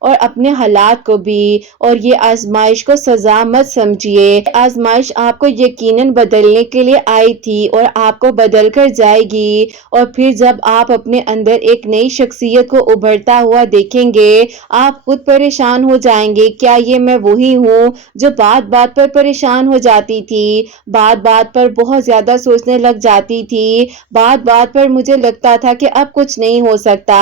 اور اپنے حالات کو بھی، اور یہ آزمائش کو سزا مت سمجھیے۔ آزمائش آپ کو یقیناً بدلنے کے لیے آئی تھی اور آپ کو بدل کر جائے گی، اور پھر جب آپ اپنے اندر ایک نئی شخصیت کو ابھرتا ہوا دیکھیں گے آپ خود پریشان ہو جائیں گے، کیا یہ میں وہی ہوں جو بات بات پر پریشان ہو جاتی تھی، بات بات پر بہت زیادہ سوچنے لگ جاتی تھی، بات بات پر مجھے لگتا تھا کہ اب کچھ نہیں ہو سکتا،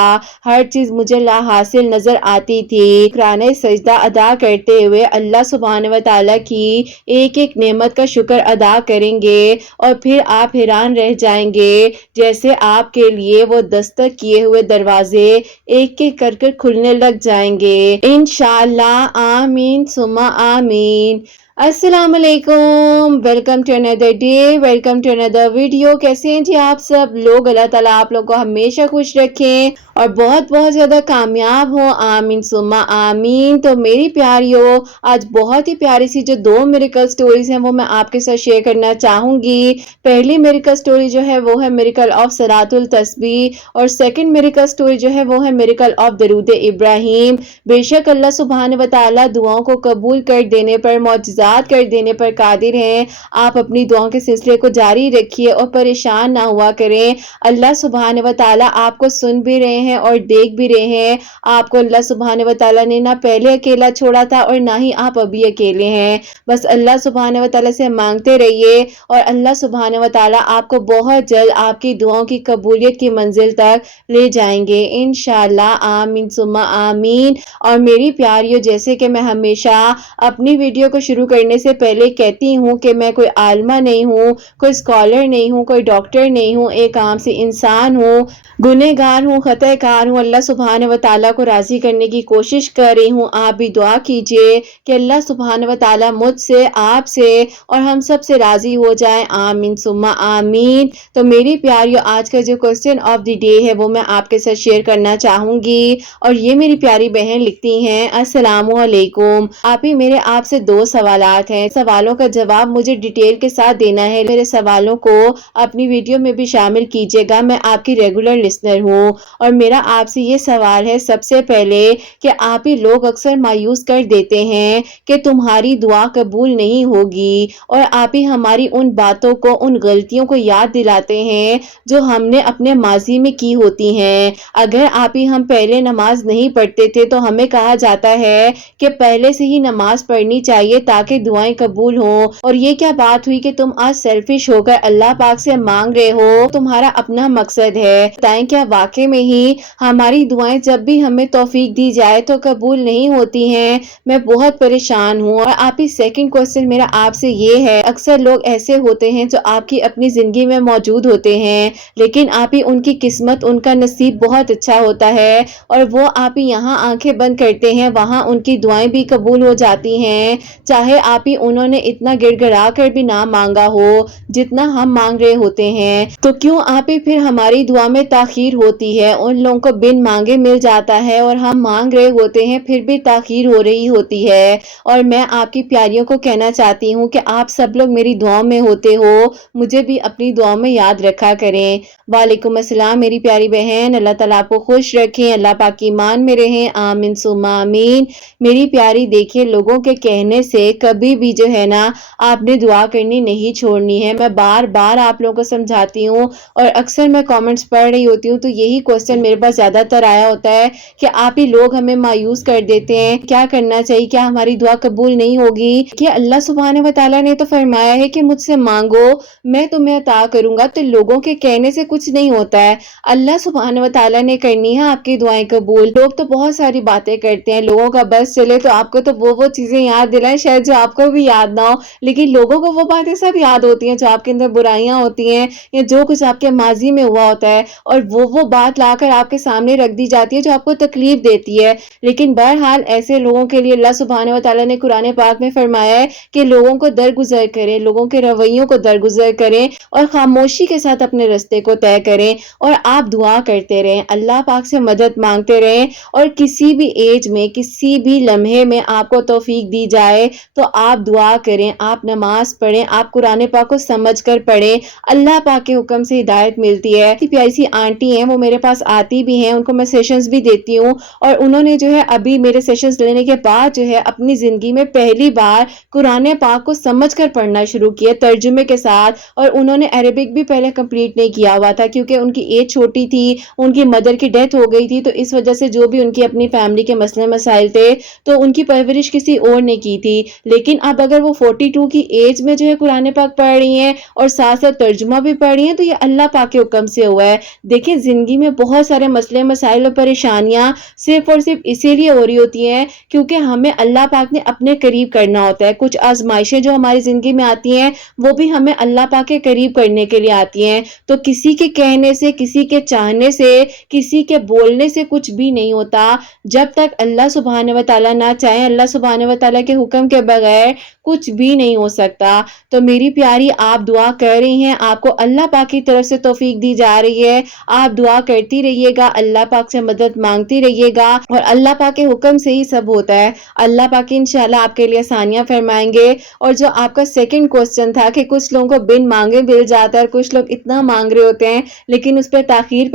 ہر چیز مجھے لا حاصل نظر آتی تھی۔ شکرانہ سجدہ ادا کرتے ہوئے اللہ سبحانہ و تعالیٰ کی ایک ایک نعمت کا شکر ادا کریں گے، اور پھر آپ حیران رہ جائیں گے جیسے آپ کے لیے وہ دستک کیے ہوئے دروازے ایک ایک کر کر کھلنے لگ جائیں گے انشاءاللہ۔ آمین ثم آمین۔ السلام علیکم، welcome to another day, welcome to another video. کیسے ہیں جی آپ سب لوگ؟ اللہ تعالیٰ آپ لوگ کو ہمیشہ خوش رکھیں اور بہت بہت زیادہ کامیاب ہوں، آمین ثم آمین۔ تو میری پیاریو، آج بہت ہی پیاری سی جو 2 میریکل سٹوریز ہیں وہ میں آپ کے ساتھ شیئر کرنا چاہوں گی۔ پہلی میریکل سٹوری جو ہے وہ ہے میریکل آف صلاۃ التسبیح، اور سیکنڈ میریکل سٹوری جو ہے وہ ہے میریکل آف درود ابراہیم۔ بے شک اللہ سبحانہ و تعالیٰ دعاؤں کو قبول کر دینے پر، معجزات کر دینے پر قادر ہیں۔ آپ اپنی دعاؤں کے سلسلے کو جاری رکھیے اور پریشان نہ ہوا کریں۔ اللہ سبحانہ و تعالیٰ آپ کو سن بھی رہے ہیں اور دیکھ بھی رہے ہیں۔ آپ کو اللہ سبحانہ و تعالیٰ نے نہ پہلے اکیلا چھوڑا تھا اور نہ ہی آپ ابھی اکیلے ہیں۔ بس اللہ سبحانہ و تعالیٰ سے مانگتے رہیے اور اللہ سبحانہ و تعالیٰ آپ کو بہت جلد آپ کی دعاؤں کی قبولیت کی منزل تک لے جائیں گے انشاءاللہ، آمین ثم آمین۔ اور میری پیاریو، جیسے کہ میں ہمیشہ اپنی ویڈیو کو شروع کرنے سے پہلے کہتی ہوں کہ میں کوئی عالمہ نہیں ہوں، کوئی اسکالر نہیں ہوں، کوئی ڈاکٹر نہیں ہوں، ایک عام سی انسان ہوں، گنہگار ہوں، خطا کار ہوں، اللہ سبحانہ و تعالیٰ کو راضی کرنے کی کوشش کر رہی ہوں۔ آپ بھی دعا کیجئے کہ اللہ سبحانہ و تعالیٰ مجھ سے، آپ سے اور ہم سب سے راضی ہو جائیں، آمین ثم آمین۔ تو میری پیاریو، آج کا جو کوسچن آف دی ڈے ہے وہ میں آپ کے ساتھ شیئر کرنا چاہوں گی، اور یہ میری پیاری بہن لکھتی ہیں، السلام علیکم آپ ہی، میرے آپ سے 2 سوالات ہیں، سوالوں کا جواب مجھے ڈیٹیل کے ساتھ دینا ہے، میرے سوالوں کو اپنی ویڈیو میں بھی شامل کیجیے گا، میں آپ کی ریگولر لسنر ہوں۔ اور میرا آپ سے یہ سوال ہے سب سے پہلے کہ آپ ہی لوگ اکثر مایوس کر دیتے ہیں کہ تمہاری دعا قبول نہیں ہوگی، اور آپ ہی ہماری ان باتوں کو، ان غلطیوں کو یاد دلاتے ہیں جو ہم نے اپنے ماضی میں کی ہوتی ہیں۔ اگر آپ ہی ہم پہلے نماز نہیں پڑھتے تھے تو ہمیں کہا جاتا ہے کہ پہلے سے ہی نماز پڑھنی چاہیے تاکہ دعائیں قبول ہوں، اور یہ کیا بات ہوئی کہ تم آج سیلفش ہو کر اللہ پاک سے مانگ رہے ہو، تمہارا اپنا مقصد ہے، بتائیں کیا واقعے میں ہی ہماری دعائیں جب بھی ہمیں توفیق دی جائے تو قبول نہیں ہوتی ہیں؟ میں بہت پریشان ہوں۔ اور آپ ہی سیکنڈ کوسچن میرا آپ سے یہ ہے، اکثر لوگ ایسے ہوتے ہیں جو آپ کی اپنی زندگی میں موجود ہوتے ہیں لیکن آپ ہی ان کی قسمت، ان کا نصیب بہت اچھا ہوتا ہے، اور وہ آپ ہی یہاں آنکھیں بند کرتے ہیں وہاں ان کی دعائیں بھی قبول ہو جاتی ہیں، چاہے آپ ہی انہوں نے اتنا گڑ گڑا کر بھی نہ مانگا ہو جتنا ہم مانگ رہے ہوتے ہیں۔ تو کیوں آپ ہی پھر ہماری دعا میں تاخیر ہوتی ہے؟ ان لوگوں کو بن مانگے مل جاتا ہے اور ہم مانگ رہے ہوتے ہیں پھر بھی تاخیر ہو رہی ہوتی ہے۔ اور میں آپ کی پیاریوں کو کہنا چاہتی ہوں کہ آپ سب لوگ میری دعاؤں میں ہوتے ہو، مجھے بھی اپنی دعاؤں میں یاد رکھا کریں۔ وعلیکم السلام میری پیاری بہن، اللہ تعالیٰ آپ کو خوش رکھیں، اللہ پاک کی ایمان میں رہیں، آمین ثم آمین۔ میری پیاری دیکھیے، لوگوں کے کہنے سے کبھی بھی جو ہے نا آپ نے دعا کرنی نہیں چھوڑنی ہے۔ میں بار بار آپ لوگوں کو سمجھاتی ہوں، اور اکثر میں کامنٹس پڑھ رہی ہوتی ہوں تو یہی کوسچن میرے پاس زیادہ تر آیا ہوتا ہے کہ آپ ہی لوگ ہمیں مایوس کر دیتے ہیں، کیا کرنا چاہیے، کیا ہماری دعا قبول نہیں ہوگی؟ کہ اللہ سبحانہ و تعالیٰ نے تو فرمایا ہے کہ مجھ سے مانگو میں تمہیں عطا کروں گا، تو لوگوں کے کہنے سے کچھ نہیں ہوتا ہے، اللہ سبحانہ و تعالیٰ نے کرنی ہے آپ کی دعائیں قبول۔ لوگ تو بہت ساری باتیں کرتے ہیں، لوگوں کا بس چلے تو آپ کو تو وہ چیزیں یاد دلائیں شاید جو آپ کو بھی یاد نہ ہو، لیکن لوگوں کو وہ باتیں سب یاد ہوتی ہیں جو آپ کے اندر برائیاں ہوتی ہیں یا جو کچھ آپ کے ماضی میں ہوا ہوتا ہے، اور وہ بات لا کر آپ کے سامنے رکھ دی جاتی ہے جو آپ کو تکلیف دیتی ہے۔ لیکن بہرحال ایسے لوگوں کے لیے اللہ سبحانہ و تعالیٰ نے قرآن پاک میں فرمایا ہے کہ لوگوں کو درگزر کریں، لوگوں کے رویوں کو درگزر کریں اور خاموشی کے ساتھ اپنے رستے کو طے کریں، اور آپ دعا کرتے رہیں، اللہ پاک سے مدد مانگتے رہیں، اور کسی بھی ایج میں، کسی بھی لمحے میں آپ کو توفیق دی جائے تو آپ دعا کریں، آپ نماز پڑھیں، آپ قرآن پاک کو سمجھ کر پڑھیں، اللہ پاک کے حکم سے ہدایت ملتی ہے۔ پیاری سی آنٹی ہیں، وہ میرے پاس آتی بھی ہیں، ان کو میں سیشنز بھی دیتی ہوں، اور انہوں نے جو ہے ابھی میرے سیشنز لینے کے بعد جو ہے اپنی زندگی میں پہلی بار قرآن پاک کو سمجھ کر پڑھنا شروع کیا ترجمے کے ساتھ، اور انہوں نے عربک بھی پہلے کمپلیٹ نہیں کیا ہوا تھا کیونکہ ان کی ایج چھوٹی تھی، ان کی مدر کی ڈیتھ ہو گئی تھی، تو اس وجہ سے جو بھی ان کی اپنی فیملی کے مسئلے مسائل تھے تو ان کی پرورش کسی اور نے کی تھی۔ لیکن اب اگر وہ 42 کی ایج میں جو ہے قرآن پاک پڑھ رہی ہیں اور ساتھ ساتھ ترجمہ بھی پڑھ رہی ہیں، تو یہ اللہ پاک کے حکم سے ہوا ہے۔ دیکھیں، زندگی میں بہت سارے مسئلے مسائل اور پریشانیاں صرف اور صرف اسی لیے ہو رہی ہوتی ہیں کیونکہ ہمیں اللہ پاک نے اپنے قریب کرنا ہوتا ہے۔ کچھ آزمائشیں جو ہماری زندگی میں آتی ہیں وہ بھی ہمیں اللہ پاک کے قریب کرنے کے لیے آتی ہیں، تو کسی کے کہنے سے، کسی کے چاہنے سے، کسی کے بولنے سے کچھ بھی نہیں ہوتا۔ جب تک اللہ سبحانہ و تعالیٰ نہ چاہے، اللہ سبحانہ و تعالیٰ کے حکم کے بغیر کچھ بھی نہیں ہو سکتا۔ تو میری پیاری، آپ دعا کر رہی ہیں، آپ کو اللہ پاک کی طرف سے توفیق دی جا رہی ہے، آپ دعا کرتی رہیے گا، اللہ پاک سے مدد مانگتی رہیے گا، اور اللہ پاک کے حکم سے ہی سب ہوتا ہے۔ اللہ پاک انشاءاللہ آپ کے لیے آسانیاں فرمائیں گے۔ اور جو آپ کا سیکنڈ کوسچن تھا کہ کچھ لوگوں کو بن مانگے مل جاتا ہے اور کچھ لوگ اتنا مانگ رہے ہوتے ہیں لیکن اس پہ تاخیر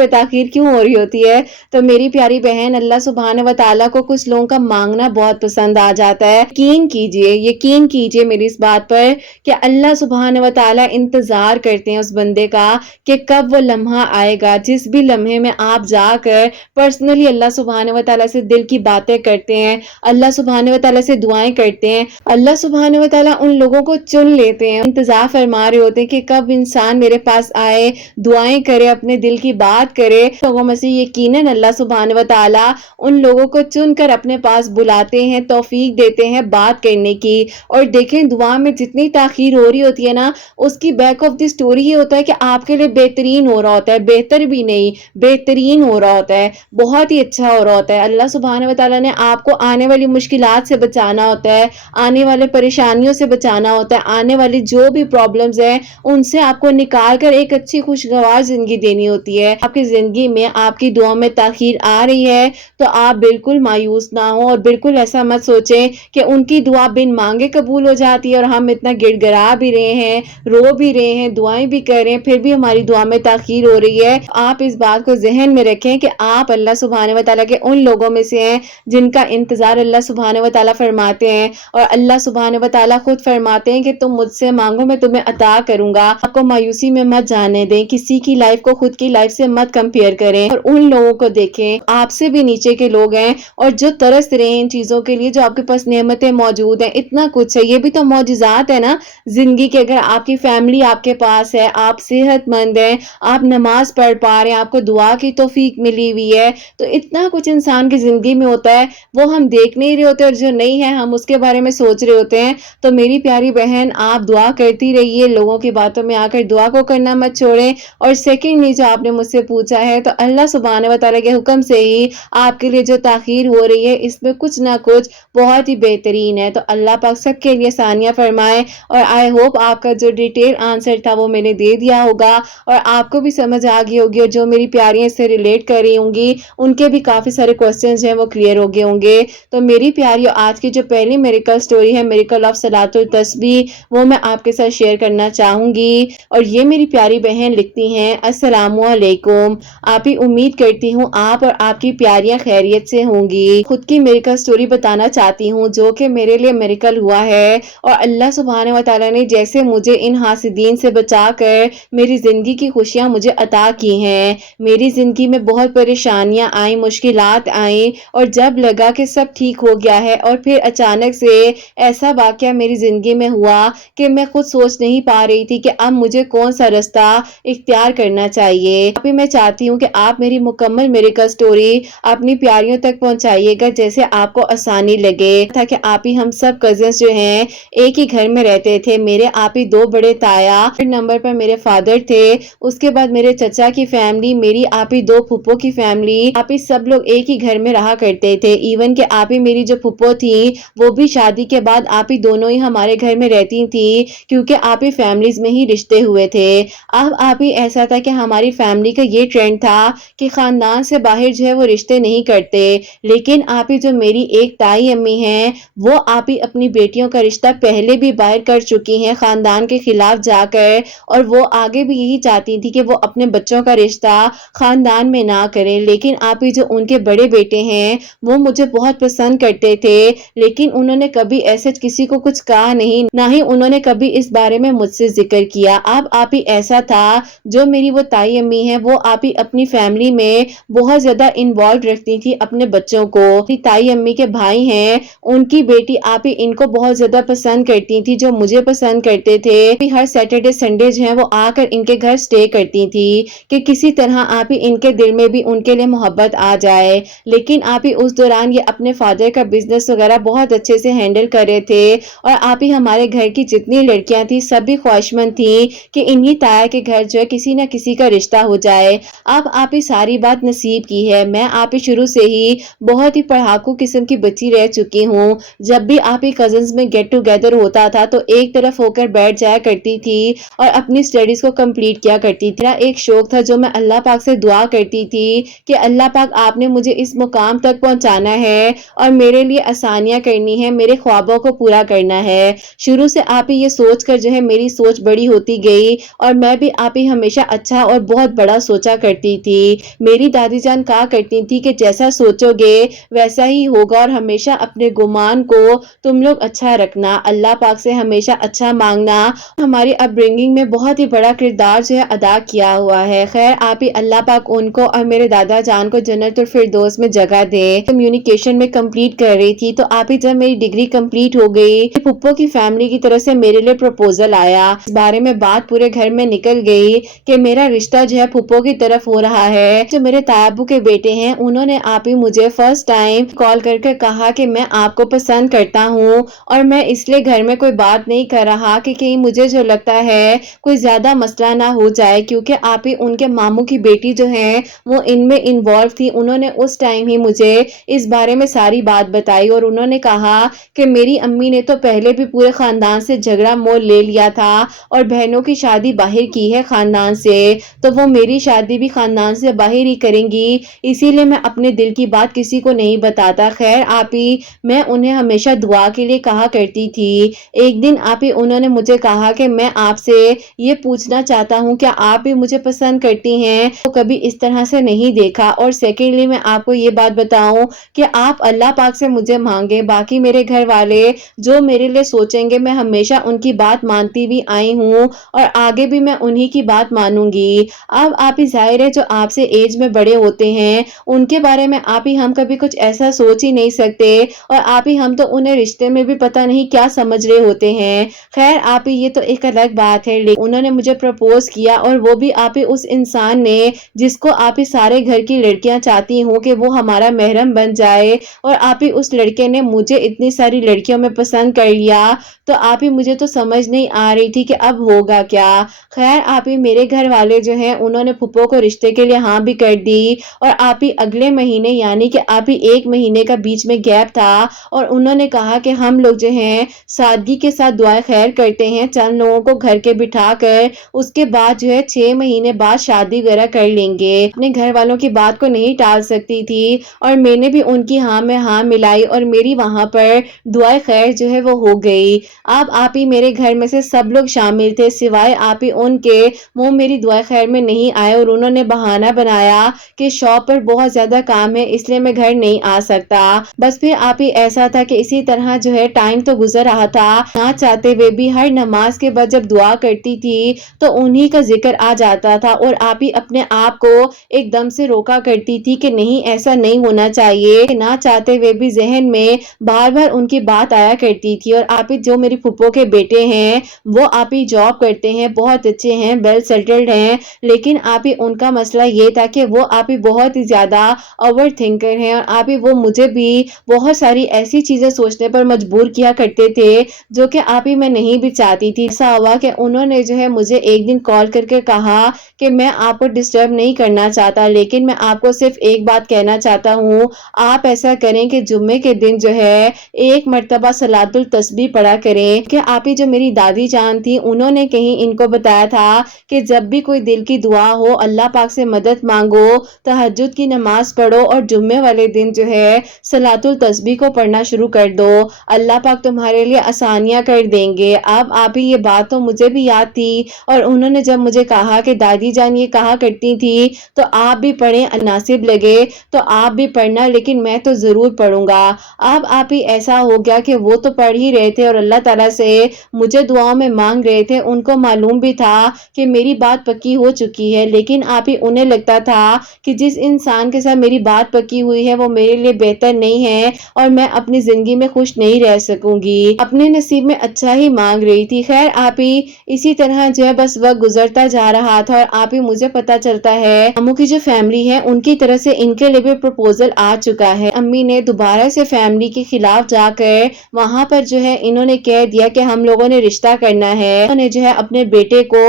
کیوں ہو رہی ہوتی ہے، تو میری پیاری بہن، اللہ سبحانہ و تعالیٰ کو کچھ لوگوں کا مانگنا بہت پسند آ جاتا ہے۔ یقین کیجئے میری اس بات پر کہ اللہ سبحانہ و تعالیٰ انتظار کرتے ہیں اس بندے کا کہ کب وہ لمحہ آئے گا جس بھی لمحے میں آپ جا کر پرسنلی اللہ سبحانہ و تعالیٰ سے دل کی باتیں کرتے ہیں، اللہ سبحانہ و تعالیٰ سے دعائیں کرتے ہیں۔ اللہ سبحانہ و تعالیٰ ان لوگوں کو چن لیتے ہیں، انتظار فرما رہے ہوتے ہیں کہ کب انسان میرے پاس آئے، دعائیں کرے، اپنے دل کی بات کرے۔ لوگوں میں سے یقیناً اللہ سبحانہ و تعالیٰ ان لوگوں کو چن کر اپنے پاس بلاتے ہیں، توفیق دیتے ہیں بات کرنے کی۔ اور دیکھیں، دعا میں جتنی تاخیر ہو رہی ہوتی ہے نا، اس کی بیک آف دی سٹوری یہ ہوتا ہے کہ آپ کے لیے بہترین ہو رہا ہوتا ہے، بہتر بھی نہیں، بہترین ہو رہا ہوتا ہے، بہت ہی اچھا ہو رہا ہوتا ہے۔ اللہ سبحانہ و تعالیٰ نے آپ کو آنے والی مشکلات سے بچانا ہوتا ہے، آنے والے پریشانیوں سے بچانا ہوتا ہے، آنے والی جو بھی پرابلمز ہیں ان سے آپ کو نکال کر ایک اچھی خوشگوار زندگی دینی ہوتی ہے۔ آپ کی زندگی میں آپ کی دعا میں تاخیر آ رہی ہے تو آپ بالکل مایوس نہ ہوں، اور بالکل ایسا مت سوچیں کہ ان کی دعا بن مانگے قبول ہو جاتی ہے اور ہم اتنا گڑ گڑا بھی رہے ہیں، رو بھی رہے ہیں، دعائیں بھی کر رہے ہیں، پھر بھی ہماری دعا میں تاخیر ہو رہی ہے۔ آپ اس بات کو ذہن میں رکھیں کہ آپ اللہ سبحانہ و تعالیٰ کے ان لوگوں میں سے ہیں جن کا انتظار اللہ سبحانہ و تعالیٰ فرماتے ہیں، اور اللہ سبحانہ و تعالیٰ خود فرماتے ہیں کہ تم مجھ سے مانگو میں تمہیں عطا کروں گا۔ آپ کو مایوسی میں مت جانے دیں، کسی کی لائف کو خود کی لائف سے مت کمپیئر کریں، اور ان لوگوں کو دیکھیں آپ سے بھی نیچے کے لوگ ہیں اور جو ترس رہے ہیں ان چیزوں کے لیے، جو آپ کے پاس نعمتیں موجود ہیں، اتنا کچھ ہے، یہ بھی تو معجزات ہے نا زندگی کے۔ اگر آپ کی فیملی آپ کے پاس ہے، آپ صحت مند ہیں، آپ نماز پڑھ پا رہے ہیں، آپ کو دعا کی توفیق ملی ہوئی ہے، تو اتنا کچھ انسان کی زندگی میں ہوتا ہے، وہ ہم دیکھ نہیں رہے ہوتے، اور جو نہیں ہے ہم اس کے بارے میں سوچ رہے ہوتے ہیں۔ تو میری پیاری بہن، آپ دعا کرتی رہیے، لوگوں کی باتوں میں آ کر دعا کو کرنا مت چھوڑیں۔ اور سیکنڈلی جو آپ نے مجھ سے پوچھا ہے، تو اللہ سبحانہ و تعالیٰ کے حکم سے ہی آپ کے لیے جو تاخیر ہو رہی ہے اس میں کچھ نہ کچھ بہت ہی بہترین ہے، تو اللہ پاک سب کے لیے آسانیاں فرمائے۔ اور آئی ہوپ آپ کا جو ڈیٹیل آنسر تھا وہ میں نے دے دیا ہوگا اور آپ کو بھی سمجھ آ گئی ہوگی، اور جو میری پیاریاں اس سے ریلیٹ کر رہی ہوں گی ان کے بھی کافی سارے کوسچنز ہیں وہ کلیئر ہو گئے ہوں گے۔ تو میری پیاریوں، آج کی جو پہلی میریکل سٹوری ہے، میریکل آف صلاۃ التسبیح، وہ میں آپ کے ساتھ شیئر کرنا چاہوں گی۔ اور یہ میری پیاری بہن لکھتی ہیں، السلام علیکم، آپ ہی امید کرتی ہوں آپ اور آپ کی پیاریاں خیریت سے ہوں گی۔ خود کی میریکل سٹوری بتانا چاہتی ہوں جو کہ میرے لیے میریکل ہوا ہے، اور اللہ سبحانہ و تعالیٰ نے جیسے مجھے ان حاسدین سے بچا کر میری زندگی کی خوشیاں مجھے عطا کی ہیں۔ میری زندگی میں بہت پریشانیاں آئیں، مشکلات آئیں، اور جب لگا کہ سب ٹھیک ہو گیا ہے اور پھر اچانک سے ایسا واقعہ میری زندگی میں ہوا کہ میں خود سوچ نہیں پا رہی تھی کہ اب مجھے کون سا رستہ اختیار کرنا چاہیے۔ ابھی میں چاہتی ہوں کہ آپ میری مکمل میریکل سٹوری اپنی پیاریوں تک پہنچائیے گا جیسے آپ کو آسانی لگے، تھا کہ آپ ہی ہم سب کزنز جو ہیں ایک ہی گھر میں رہتے تھے۔ میرے آپ ہی دو بڑے تایا، نمبر پر میرے فادر تھے، اس کے بعد میرے چچا کی فیملی، میری آپ ہی دو پھپھو کی فیملی، آپ ہی سب لوگ ایک ہی گھر میں رہا کرتے تھے۔ ایون کہ آپ ہی میری جو پھپھو تھی وہ بھی شادی کے بعد آپ ہی دونوں ہی ہمارے گھر میں رہتی تھی کیونکہ آپ ہی فیملیز میں ہی رشتے ہوئے تھے۔ اب آپ ہی ایسا تھا کہ ہماری فیملی کا یہ ٹرینڈ تھا کہ خاندان سے باہر جو ہے وہ رشتے نہیں کرتے، لیکن آپ ہی جو میری ایک تائی امی ہیں وہ آپ ہی اپنی بیٹیوں کا کا رشتہ پہلے بھی باہر کر چکی ہیں خاندان کے خلاف جا کر، اور وہ آگے بھی یہی چاہتی تھی کہ وہ اپنے بچوں کا رشتہ خاندان میں نہ کریں، لیکن آپ ہی جو ان کے بڑے بیٹے ہیں وہ مجھے بہت پسند کرتے تھے، لیکن انہوں نے کبھی ایسے کسی کو کچھ کہا نہیں، نہ ہی انہوں نے کبھی اس بارے میں مجھ سے ذکر کیا۔ اب آپ ہی ایسا تھا، جو میری وہ تائی امی ہیں وہ آپ ہی اپنی فیملی میں بہت زیادہ انوالو رکھتی تھی اپنے بچوں کو۔ تائی امی کے بھائی ہیں، ان کی بیٹی آپ ہی ان کو بہت زیادہ پسند کرتی تھی، جو مجھے پسند کرتے تھے۔ ہر سیٹرڈے سنڈے جو ہے وہ آ کر ان کے گھر سٹے کرتی تھی کہ کسی طرح آپ ہی ان کے دل میں بھی ان کے لیے محبت آ جائے، لیکن آپ ہی اس دوران یہ اپنے فادر کا بزنس وغیرہ بہت اچھے سے ہینڈل کر رہے تھے، اور آپ ہی ہمارے گھر کی جتنی لڑکیاں تھیں سبھی خواہشمند تھیں کہ انہی تایا کے گھر جو ہے کسی نہ کسی کا رشتہ ہو جائے۔ اب آپ ہی ساری بات نصیب کی ہے۔ میں آپ ہی شروع سے ہی بہت ہی پڑھاکو قسم کی بچی رہ چکی ہوں۔ جب بھی آپ ہی کزنز میں گیٹ ٹوگیدر ہوتا تھا تو ایک طرف ہو کر بیٹھ جایا کرتی تھی اور اپنی سٹڈیز کو کمپلیٹ کیا کرتی تھی۔ میرا ایک شوق تھا جو میں اللہ پاک سے دعا کرتی تھی کہ اللہ پاک آپ نے مجھے اس مقام تک پہنچانا ہے اور میرے لیے آسانیاں کرنی ہے، میرے خوابوں کو پورا کرنا ہے۔ شروع سے آپ ہی یہ سوچ کر جو ہے میری سوچ بڑی ہوتی گئی، اور میں بھی آپ ہی ہمیشہ اچھا اور بہت بڑا سوچا کرتی تھی۔ میری دادی جان کہا کرتی تھی کہ جیسا سوچو گے ویسا ہی ہوگا، اور ہمیشہ اپنے گمان کو تم لوگ اچھا رکھنا، اللہ پاک سے ہمیشہ اچھا مانگنا۔ ہماری اپ برنگنگ میں بہت ہی بڑا کردار جو ہے ادا کیا ہوا ہے۔ خیر آپ ہی اللہ پاک ان کو اور میرے دادا جان کو جنت الفردوس میں جگہ دے۔ کمیونیکیشن میں کمپلیٹ کر رہی تھی تو آپ ہی جب میری ڈگری کمپلیٹ ہو گئی، پھپھو کی فیملی کی طرف سے میرے لیے پروپوزل آیا۔ اس بارے میں بات پورے گھر میں نکل گئی کہ میرا رشتہ جو ہے پھپھو کی طرف ہو رہا ہے۔ جو میرے تایا ابو کے بیٹے ہیں انہوں نے آپ ہی مجھے فرسٹ ٹائم کال کر کے کہا کہ میں آپ کو پسند کرتا ہوں، اور میں اس لیے گھر میں کوئی بات نہیں کر رہا کہ کہیں مجھے جو لگتا ہے کوئی زیادہ مسئلہ نہ ہو جائے، کیونکہ آپ ہی ان کے ماموں کی بیٹی جو ہے وہ ان میں انوالو تھی۔ انہوں نے اس ٹائم ہی مجھے اس بارے میں ساری بات بتائی، اور انہوں نے کہا کہ میری امی نے تو پہلے بھی پورے خاندان سے جھگڑا مول لے لیا تھا اور بہنوں کی شادی باہر کی ہے خاندان سے، تو وہ میری شادی بھی خاندان سے باہر ہی کریں گی، اسی لیے میں اپنے دل کی بات کسی کو نہیں بتاتا۔ خیر آپ ہی میں انہیں ہمیشہ دعا کے لیے کہا کرتی تھی۔ ایک دن آپ ہی انہوں نے مجھے کہا کہ میں آپ سے یہ پوچھنا چاہتا ہوں کہ آپ بھی مجھے پسند کرتی ہیں، تو کبھی اس طرح سے نہیں دیکھا، اور سیکنڈلی میں آپ کو یہ بات بتاؤں کہ آپ اللہ پاک سے مجھے مانگے، باقی میرے گھر والے جو میرے لیے سوچیں گے میں ہمیشہ ان کی بات مانتی بھی آئی ہوں، اور آگے بھی میں انہی کی بات مانوں گی۔ اب آپ ہی ظاہر ہے جو آپ سے ایج میں بڑے ہوتے ہیں ان کے بارے میں آپ ہی ہم کبھی کچھ ایسا سوچ ہی نہیں سکتے، اور آپ ہی ہم تو انہیں رشتے میں بھی پتہ نہیں کیا سمجھ رہے ہوتے ہیں۔ خیر آپ ہی یہ تو ایک الگ بات ہے، لیکن انہوں نے مجھے پرپوز کیا، اور وہ بھی آپ ہی اس انسان نے جس کو آپ ہی سارے گھر کی لڑکیاں چاہتی ہوں کہ وہ ہمارا محرم بن جائے، اور آپ ہی اس لڑکے نے مجھے اتنی ساری لڑکیوں میں پسند کر لیا، تو آپ ہی مجھے تو سمجھ نہیں آ رہی تھی کہ اب ہوگا کیا۔ خیر آپ ہی میرے گھر والے جو ہیں انہوں نے پھپھو کو رشتے کے لیے ہاں بھی کر دی، اور آپ ہی اگلے مہینے یعنی کہ آپ ہی ایک مہینے کا بیچ میں گیپ تھا، اور انہوں نے کہا کہ ہم لوگ جو ہیں سادگی کے ساتھ دعائیں خیر کرتے ہیں، چند لوگوں کو گھر کے بٹھا کر اس کے بعد جو ہے 6 مہینے بعد شادی وغیرہ کر لیں گے۔ اپنے گھر والوں کی بات کو نہیں ٹال سکتی تھی، اور میں نے بھی ان کی ہاں میں ہاں ملائی، اور میری وہاں پر دعائیں خیر جو ہے وہ ہو گئی۔ اب آپ ہی میرے گھر میں سے سب لوگ شامل تھے سوائے آپ ہی ان کے، وہ میری دعائیں خیر میں نہیں آئے، اور انہوں نے بہانہ بنایا کہ شاپ پر بہت زیادہ کام ہے اس لیے میں گھر نہیں آ سکتا۔ بس پھر آپ ہی ایسا تھا کہ اسی طرح جو ہے ٹائم تو گزر رہا تھا، نہ چاہتے ہوئے بھی ہر نماز کے بعد جب دعا کرتی تھی تو انہی کا ذکر آ جاتا تھا، اور آپ ہی اپنے آپ کو ایک دم سے روکا کرتی تھی کہ نہیں ایسا نہیں ہونا چاہیے، نہ چاہتے ہوئے بھی ذہن میں بار بار ان کی بات آیا کرتی تھی۔ اور آپ ہی جو میری پھپھو کے بیٹے ہیں وہ آپ ہی جاب کرتے ہیں، بہت اچھے ہیں، ویل سیٹلڈ ہیں، لیکن آپ ہی ان کا مسئلہ یہ تھا کہ وہ آپ ہی بہت ہی زیادہ اوور تھنکر ہیں، اور آپ ہی وہ مجھے بھی بہت ساری ایسی چیزیں سوچنے پر مجبور کیا کرتے تھے جو کہ آپ ہی میں نہیں بھی چاہتی تھی۔ ایسا ہوا کہ انہوں نے جو ہے مجھے ایک دن کال کر کے کہا کہ میں آپ کو ڈسٹرب نہیں کرنا چاہتا، لیکن میں آپ کو صرف ایک بات کہنا چاہتا ہوں، آپ ایسا کریں کہ جمعے کے دن جو ہے ایک مرتبہ صلاۃ التسبیح پڑھا کریں، کہ آپ ہی جو میری دادی جان تھی انہوں نے کہیں ان کو بتایا تھا کہ جب بھی کوئی دل کی دعا ہو اللہ پاک سے مدد مانگو، تہجد کی نماز پڑھو، اور جمعے والے دن جو ہے صلاۃ التسبیح کو پڑھنا شروع کر دو، اللہ پاک تمہارے لیے آسانیاں کر دیں گے۔ اب آپ ہی یہ بات تو مجھے بھی یاد تھی، اور انہوں نے جب مجھے کہا کہ دادی جان یہ کہا کرتی تھی تو آپ بھی پڑھیں، مناسب لگے تو آپ بھی پڑھنا، لیکن میں تو ضرور پڑھوں گا۔ اب آپ ہی ایسا ہو گیا کہ وہ تو پڑھ ہی رہے تھے اور اللہ تعالیٰ سے مجھے دعاؤں میں مانگ رہے تھے۔ ان کو معلوم بھی تھا کہ میری بات پکی ہو چکی ہے، لیکن آپ ہی انہیں لگتا تھا کہ جس انسان کے ساتھ میری بات پکی ہوئی ہے وہ میرے لیے بہتر نہیں ہے اور میں اپنی زندگی میں خوش نہیں رہ سکوں گی، اپنے نصیب میں اچھا ہی مانگ رہی تھی۔ خیر آپ ہی اسی طرح جو ہے بس وقت گزرتا جا رہا تھا، اور آپ ہی مجھے پتا چلتا ہے امو کی جو فیملی ہے ان کی طرف سے ان کے لیے بھی پروپوزل آ چکا ہے۔ امی نے دوبارہ سے فیملی کے خلاف جا کر وہاں پر جو ہے انہوں نے کہہ دیا کہ ہم لوگوں نے رشتہ کرنا ہے۔ انہوں نے جو ہے اپنے بیٹے کو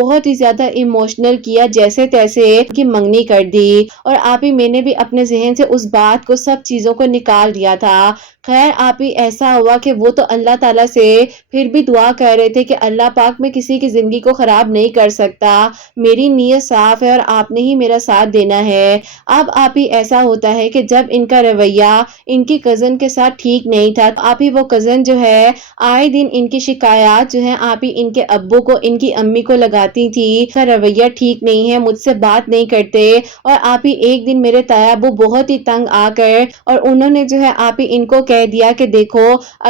بہت ہی زیادہ ایموشنل کیا، جیسے تیسے کی منگنی کر دی، اور آپ ہی میں نے بھی اپنے ذہن سے اس بات کو سب چیزوں کو نکال دیا تھا۔ خیر آپ ہی ایسا ہوا کہ وہ تو اللہ تعالیٰ سے پھر بھی دعا کر رہے تھے کہ اللہ پاک میں کسی کی زندگی کو خراب نہیں کر سکتا، میری نیت صاف ہے اور آپ نے ہی میرا ساتھ دینا ہے۔ اب آپ ہی ایسا ہوتا ہے کہ جب ان کا رویہ ان کی کزن کے ساتھ ٹھیک نہیں تھا، آپ ہی وہ کزن جو ہے آئے دن ان کی شکایات جو ہے آپ ہی ان کے ابو کو، ان کی امی کو لگاتی تھی، کا رویہ ٹھیک نہیں ہے، مجھ سے بات نہیں کرتے، اور آپ ہی ایک دن میرے تایا ابو بہت ہی تنگ آ کر اور انہوں نے جو ہے آپ ہی ان کو کہہ دیا کہ دیکھو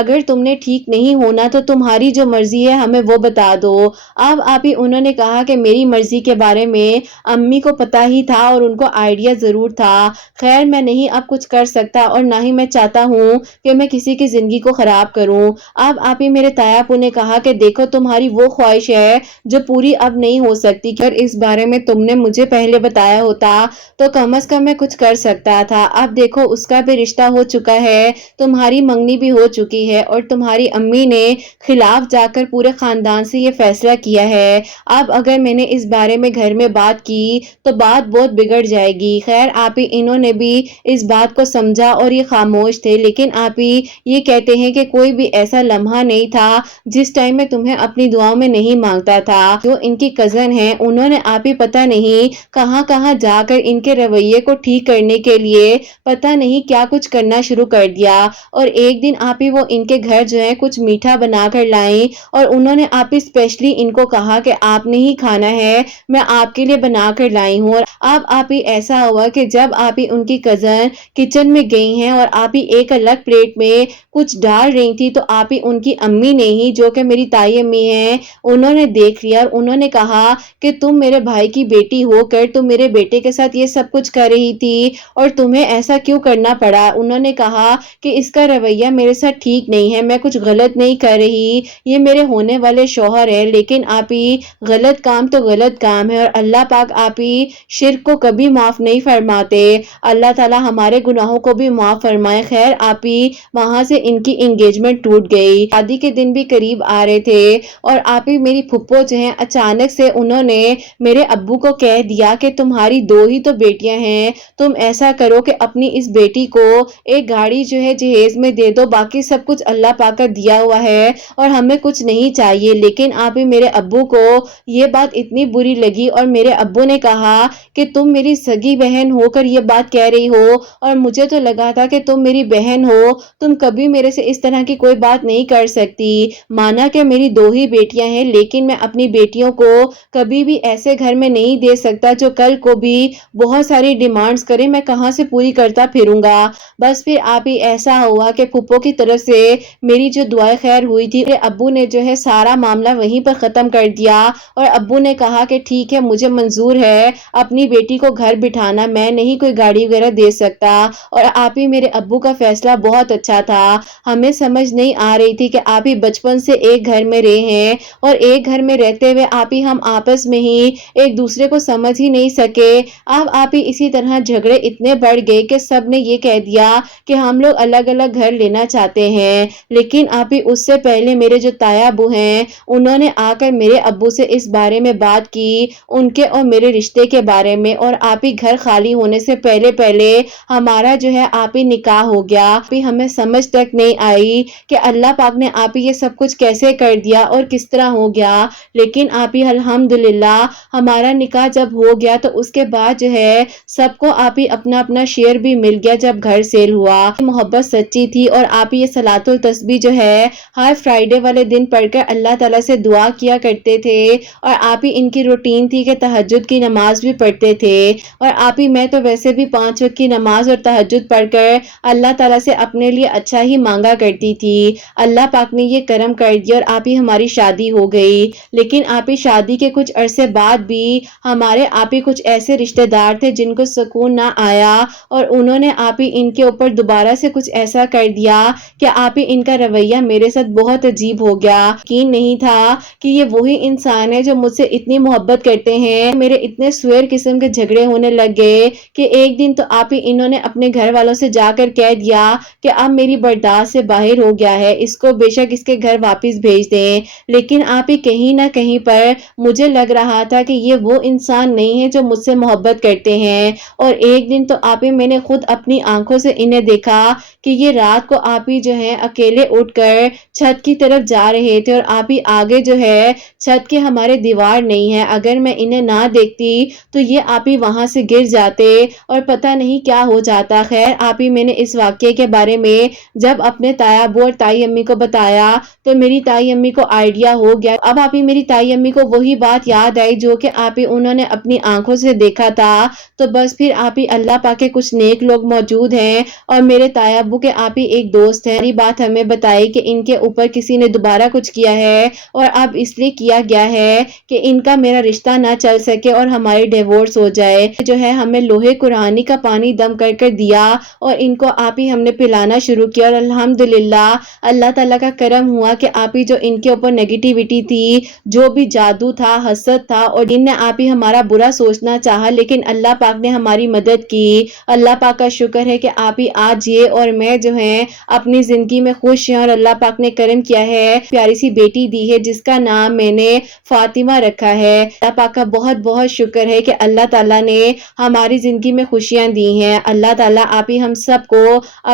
اگر تم نے ٹھیک نہیں ہونا تو تمہاری جو مرضی ہے ہمیں وہ بتا دو۔ اب آپ ہی انہوں نے کہا کہ میری مرضی کے بارے میں امی کو پتا ہی تھا اور ان کو آئیڈیا ضرور تھا، خیر میں نہیں اب کچھ کر سکتا اور نہ ہی میں چاہتا ہوں کہ میں کسی کی زندگی کو خراب کروں۔ اب آپ ہی میرے تایا ابو نے کہا کہ دیکھو تمہاری وہ خواہش ہے جو پوری اب نہیں ہو سکتی، اگر اس بارے میں تم نے مجھے پہلے بتایا ہوتا تو کم از کم میں کچھ کر سکتا تھا۔ اب دیکھو اس کا بھی رشتہ ہو چکا ہے، تمہاری منگنی بھی ہو چکی ہے، اور تمہاری امی نے خلاف جا کر پورے خاندان سے یہ فیصلہ کیا ہے۔ اب اگر میں نے اس بارے میں گھر میں بات کی تو بات بہت بگڑ جائے گی۔ خیر آپ ہی انہوں نے بھی اس بات کو سمجھا اور یہ خاموش تھے، لیکن آپ ہی یہ کہتے ہیں کہ کوئی بھی ایسا لمحہ نہیں تھا جس ٹائم میں تمہیں اپنی دعاؤں میں نہیں مانگتا تھا۔ جو ان کی کزن ہیں انہوں نے آپ ہی پتہ نہیں کہاں کہاں جا کر ان کے رویے کو ٹھیک کرنے کے لیے پتہ نہیں کیا کچھ کرنا شروع کر دیا، اور ایک دن آپ ہی وہ ان کے گھر جو ہے کچھ میٹھا بنا کر لائیں، اور انہوں نے آپ ہی اسپیشلی ان کو کہا کہ آپ نے ہی کھانا ہے، میں آپ کے لیے بنا کر لائی ہوں۔ اور اب آپ ہی ایسا ہوا کہ جب آپ ہی ان کی کزن کچن میں گئی ہیں اور آپ ہی ایک الگ پلیٹ میں کچھ ڈال رہی تھی، تو آپ ہی ان کی امی نے ہی، جو کہ میری تائی امی ہیں، انہوں نے دیکھ لیا اور انہوں نے کہا کہ تم میرے بھائی کی بیٹی ہو کر تم میرے بیٹے کے ساتھ یہ سب کچھ کر رہی تھی اور تمہیں ایسا کیوں کرنا پڑا۔ انہوں نے کہا کہ اس کا رویہ میرے ساتھ ٹھیک نہیں ہے، میں کچھ غلط نہیں کر رہی، یہ میرے ہونے والے شوہر ہے، لیکن آپ ہی غلط کام تو غلط کام ہے، اور اللہ پاک آپ ہی شرک کو کبھی معاف نہیں فرماتے، اللہ تعالی ہمارے گناہوں کو بھی معاف فرمائے۔ خیر آپ ہی وہاں سے ان کی انگیجمنٹ ٹوٹ گئی، شادی کے دن بھی قریب آ رہے تھے، اور آپ ہی میری پھپھو جو ہیں اچانک سے انہوں نے میرے ابو کو کہہ دیا کہ تمہاری دو ہی تو بیٹیاں ہیں، تم ایسا کرو کہ اپنی اس بیٹی کو ایک گاڑی جو ہے جہیز میں دے دو، باقی سب کچھ اللہ پاک کا دیا ہوا ہے اور ہمیں کچھ نہیں چاہیے۔ لیکن آپ ہی میرے ابو کو یہ بات اتنی بری لگی اور میرے ابو نے کہا کہ تم میری سگی بہن ہو کر یہ بات کہہ رہی ہو، اور مجھے تو لگا تھا کہ تم میری بہن ہو، تم کبھی میرے سے اس طرح کی کوئی بات نہیں کر سکتی۔ مانا کہ میری دو ہی بیٹیاں ہیں، لیکن میں اپنی بیٹیوں کو کبھی بھی ایسے گھر میں نہیں دے سکتا جو کل کو بھی بہت ساری ڈیمانڈز کرے، میں کہاں سے پوری کرتا پھروں گا۔ بس پھر آپ ہی ایسا ہوا کہ پھپھو کی طرف سے میری جو دعائیں خیر ہوئی تھی، میرے ابو نے جو ہے سارا معاملہ وہیں پر ختم کر دیا، اور ابو نے کہا کہ ٹھیک ہے مجھے منظور ہے اپنی بیٹی کو گھر بٹھانا، میں نہیں کوئی گاڑی وغیرہ دے سکتا۔ اور آپ ہی میرے ابو کا فیصلہ بہت اچھا تھا، ہمیں سمجھ نہیں آ رہی تھی کہ آپ ہی بچپن سے ایک گھر میں رہے ہیں اور ایک گھر میں رہتے ہوئے آپ ہی ہم آپس میں ہی ایک دوسرے کو سمجھ ہی نہیں سکے۔ اب آپ ہی اسی طرح جھگڑے اتنے بڑھ گئے کہ سب نے یہ کہہ دیا کہ ہم لوگ الگ الگ گھر لینا چاہتے ہیں، لیکن آپ ہی اس سے پہلے میرے جو تایا ابو ہیں انہوں نے آ کر میرے ابو سے اس بارے میں بات کی، ان کے اور میرے رشتے کے بارے میں، اور آپ ہی گھر خالی ہونے سے پہلے پہلے ہمارا جو ہے آپ ہی نکاح ہو گیا۔ آپ ہی ہمیں سمجھ تک نہیں آئی کہ اللہ پاک نے آپ ہی یہ سب کچھ کیسے کر دیا اور کس طرح ہو گیا، لیکن آپ ہی الحمدللہ ہمارا نکاح جب ہو گیا تو اس کے بعد جو ہے سب کو آپ ہی اپنا اپنا شیئر بھی مل گیا جب گھر سیل ہوا۔ محبت سچ سچی تھی اور آپ یہ صلاۃ التسبیح جو ہے ہر فرائیڈے والے دن پڑھ کر اللہ تعالیٰ سے دعا کیا کرتے تھے، اور آپ ہی ان کی روٹین تھی کہ تہجد کی نماز بھی پڑھتے تھے، اور آپ ہی میں تو ویسے بھی 5 وقت کی نماز اور تہجد پڑھ کر اللہ تعالیٰ سے اپنے لیے اچھا ہی مانگا کرتی تھی۔ اللہ پاک نے یہ کرم کر دیا اور آپ ہی ہماری شادی ہو گئی، لیکن آپ ہی شادی کے کچھ عرصے بعد بھی ہمارے آپ ہی کچھ ایسے رشتہ دار تھے جن کو سکون نہ آیا، اور انہوں نے آپ ہی ان کے اوپر دوبارہ سے کچھ ایسا کر دیا کہ آپ ہی ان کا رویہ میرے ساتھ بہت عجیب ہو گیا۔ یقین نہیں تھا کہ یہ وہی انسان ہے جو مجھ سے اتنی محبت کرتے ہیں۔ میرے اتنے سویر قسم کے جھگڑے ہونے لگ گئے کہ ایک دن تو آپ ہی انہوں نے اپنے گھر والوں سے جا کر کہہ دیا کہ اب میری برداشت سے باہر ہو گیا ہے، اس کو بے شک اس کے گھر واپس بھیج دیں۔ لیکن آپ ہی کہیں نہ کہیں پر مجھے لگ رہا تھا کہ یہ وہ انسان نہیں ہے جو مجھ سے محبت کرتے ہیں، اور ایک دن تو آپ ہی میں نے خود اپنی آنکھوں سے انہیں دیکھا کہ یہ رات کو آپ ہی جو ہے اکیلے اٹھ کر چھت کی طرف جا رہے تھے، اور آپ ہی آگے جو ہے چھت کے ہمارے دیوار نہیں ہے، اگر میں انہیں نہ دیکھتی تو یہ آپ ہی وہاں سے گر جاتے اور پتہ نہیں کیا ہو جاتا۔ خیر آپ ہی میں نے اس واقعے کے بارے میں جب اپنے تایا ابو اور تائی امی کو بتایا تو میری تائی امی کو آئیڈیا ہو گیا۔ اب آپ ہی میری تائی امی کو وہی بات یاد آئی جو کہ آپ ہی انہوں نے اپنی آنکھوں سے دیکھا تھا، تو بس پھر آپ ہی اللہ پاک کے کچھ نیک لوگ موجود ہیں اور میرے تایا ابو کے آپ ہی ایک دوست ہیں، یہ بات ہمیں بتائی کہ ان کے اوپر کسی نے دوبارہ کچھ کیا ہے، اور اب اس لیے کیا گیا ہے کہ ان کا میرا رشتہ نہ چل سکے اور ہماری ڈیورس ہو جائے، جو ہے ہمیں لوہے قرآنی کا پانی دم کر کر دیا اور ان کو آپ ہی ہم نے پلانا شروع کیا، اور الحمدللہ اللہ تعالیٰ کا کرم ہوا کہ آپ ہی جو ان کے اوپر نیگیٹیوٹی تھی، جو بھی جادو تھا، حسد تھا، اور ان نے آپ ہی ہمارا برا سوچنا چاہا، لیکن اللہ پاک نے ہماری مدد کی۔ اللہ پاک کا شکر ہے کہ آپ ہی آج یہ اور میں جو ہیں اپنی زندگی میں خوش ہیں، اور اللہ پاک نے کرم کیا ہے، پیاری سی بیٹی دی ہے جس کا نام میں نے فاطمہ رکھا ہے۔ اللہ پاک کا بہت بہت شکر ہے کہ اللہ تعالیٰ نے ہماری زندگی میں خوشیاں دی ہیں۔ اللہ تعالیٰ آپ ہی ہم سب کو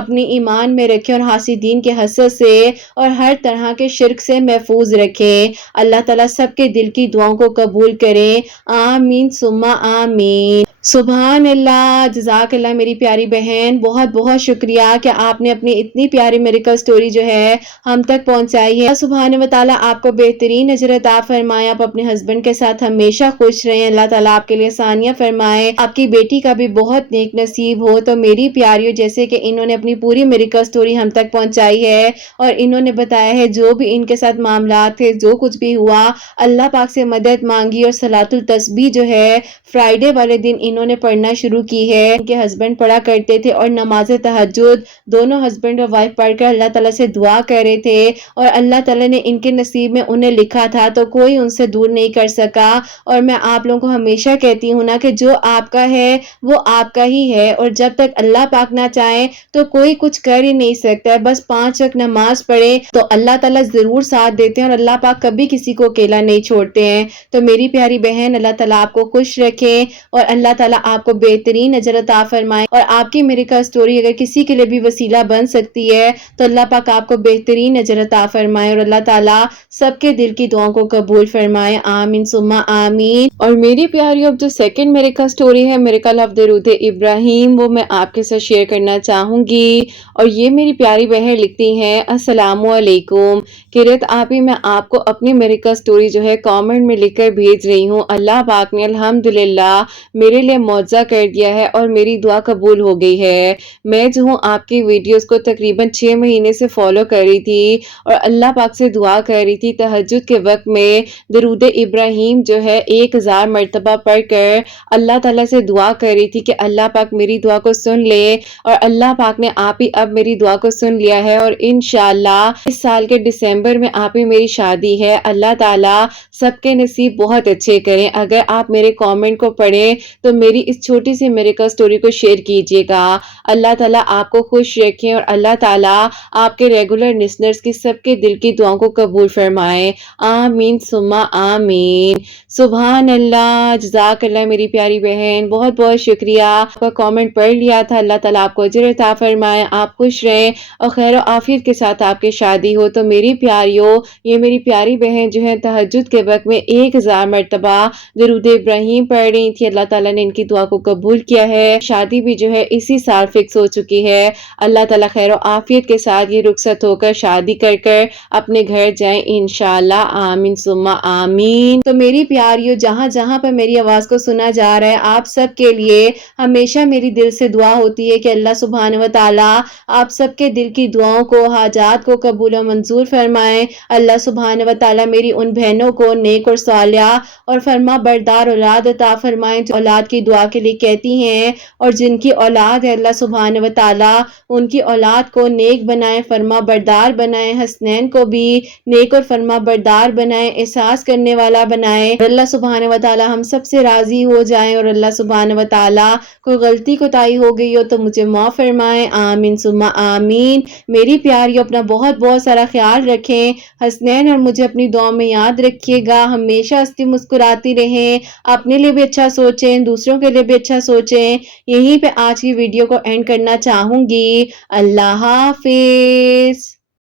اپنی ایمان میں رکھے اور حاسدین کے حسد سے اور ہر طرح کے شرک سے محفوظ رکھے۔ اللہ تعالیٰ سب کے دل کی دعاؤں کو قبول کرے، آمین ثم آمین۔ سبحان اللہ، جزاک اللہ میری پیاری بہن، بہت بہت شکریہ کہ آپ نے اپنی اتنی پیاری میریکل سٹوری جو ہے ہم تک پہنچائی ہے۔ اللہ سبحانہ و تعالیٰ آپ کو بہترین اجر عطا فرمائے، آپ اپنے ہسبینڈ کے ساتھ ہمیشہ خوش رہیں، اللہ تعالیٰ آپ کے لیے آسانیاں فرمائے، آپ کی بیٹی کا بھی بہت نیک نصیب ہو۔ تو میری پیاریوں، جیسے کہ انہوں نے اپنی پوری میریکل سٹوری ہم تک پہنچائی ہے اور انہوں نے بتایا ہے جو بھی ان کے ساتھ معاملات تھے، جو کچھ بھی ہوا، اللہ پاک سے مدد مانگی اور صلاۃ التسبیح جو ہے فرائیڈے والے دن انہوں نے پڑھنا شروع کی ہے۔ ان کے ہسبینڈ پڑھا کرتے تھے اور نماز تہجد دونوں ہسبینڈ اور وائف پڑھ کر اللہ تعالیٰ سے دعا کر رہے تھے، اور اللہ تعالیٰ نے ان کے نصیب میں انہیں لکھا تھا تو کوئی ان سے دور نہیں کر سکا۔ اور میں آپ لوگوں کو ہمیشہ کہتی ہوں نا کہ جو آپ کا ہے وہ آپ کا ہی ہے، اور جب تک اللہ پاک نہ چاہے تو کوئی کچھ کر ہی نہیں سکتا ہے۔ بس 5 وقت نماز پڑھے تو اللہ تعالیٰ ضرور ساتھ دیتے ہیں، اور اللہ پاک کبھی کسی کو اکیلا نہیں چھوڑتے ہیں۔ تو میری پیاری بہن، اللہ تعالیٰ آپ کو خوش رکھے اور اللہ تعالیٰ آپ کو بہترین اجر عطا فرمائے، اور آپ کی میریکل سٹوری اگر کسی کے لیے بھی وسیلہ بن سکتی ہے تو اللہ پاک آپ کو بہترین اجر عطا فرمائے، اور اللہ تعالیٰ سب کے دل کی دعاؤں کو قبول فرمائے، آمین ثم آمین۔ اور میری پیاری اب جو سیکنڈ میریکل سٹوری ہے، میریکل آف درود ابراہیم، وہ میں آپ کے ساتھ شیئر کرنا چاہوں گی۔ اور یہ میری پیاری بہن لکھتی ہیں، السلام علیکم قرت آپ ہی، میں آپ کو اپنی میریکل سٹوری جو ہے کامنٹ میں لکھ کر بھیج رہی ہوں۔ اللہ پاک نے الحمدللہ میرے لیے معجزہ کر دیا ہے اور میری دعا قبول ہو گئی ہے۔ میں جو ہوں آپ کی ویڈیوز کو تقریباً 6 مہینے سے فالو کر رہی تھی اور اللہ پاک سے دعا کر رہی تھی، تہجد کے وقت میں درود ابراہیم جو ہے 1000 مرتبہ پڑھ کر اللہ تعالیٰ سے دعا کر رہی تھی کہ اللہ پاک میری دعا کو سن لے، اور اللہ پاک نے آپ ہی اب میری دعا کو سن لیا ہے، اور انشاءاللہ اس سال کے دسمبر میں آپ ہی میری شادی ہے۔ اللہ تعالیٰ سب کے نصیب بہت اچھے کریں۔ اگر آپ میرے کامنٹ کو پڑھیں تو میری اس چھوٹی سی میریکل سٹوری کو شیئر کیجیے گا۔ اللہ تعالیٰ آپ کو خوش رکھیں اور اللہ تعالیٰ آپ کے ریگولر لسنرز کی سب کے دل کی دعاؤں کو قبول فرمائے، آمین ثم آمین۔ سبحان اللہ، جزاک اللہ میری پیاری بہن، بہت بہت شکریہ، آپ کا کامنٹ پڑھ لیا تھا۔ اللہ تعالیٰ آپ کو اجر عطا فرمائے، آپ خوش رہیں اور خیر و عافیت کے ساتھ آپ کی شادی ہو۔ تو میری پیاریوں، یہ میری پیاری بہن جو ہے تہجد کے وقت میں 1000 مرتبہ درود ابراہیم پڑھ رہی تھی، اللہ تعالیٰ نے ان کی دعا کو قبول کیا ہے۔ شادی بھی جو ہے اسی سال فکس ہو چکی ہے، اللہ اللہ تعالیٰ خیر و عافیت کے ساتھ یہ رخصت ہو کر شادی کر اپنے گھر جائیں انشاءاللہ، آمین ثم آمین۔ تو میری پیاریوں، جہاں جہاں پر میری آواز کو سنا جا رہا ہے، آپ سب کے لیے ہمیشہ میری دل سے دعا ہوتی ہے کہ اللہ سبحانہ و تعالیٰ آپ سب کے دل کی دعاؤں کو، حاجات کو قبول و منظور فرمائیں۔ اللہ سبحانہ و تعالیٰ میری ان بہنوں کو نیک اور صالحہ اور فرما بردار اولاد عطا فرمائیں جو اولاد کی دعا کے لیے کہتی ہیں، اور جن کی اولاد ہے اللہ سبحانہ و تعالیٰ ان کی اولاد کو نیک بنائیں، فرما بردار بنائیں، حسنین کو بھی نیک اور فرما بردار بنائیں، احساس کرنے والا بنائیں، اور اللہ سبحانہ و تعالیٰ ہم سب سے راضی ہو جائیں، اور اللہ سبحانہ و تعالیٰ کوئی غلطی کوتاہی ہو گئی ہو تو مجھے معاف فرمائیں، آمین ثم آمین۔ میری پیاریوں، اپنا بہت بہت سارا خیال رکھیں، حسنین اور مجھے اپنی دعاؤں میں یاد رکھیے گا، ہمیشہ ہنستی مسکراتی رہیں، اپنے لیے بھی اچھا سوچیں، دوسروں کے لیے بھی اچھا سوچیں۔ یہیں پہ آج کی ویڈیو کو اینڈ کرنا چاہوں گی۔ اللہ حافظ۔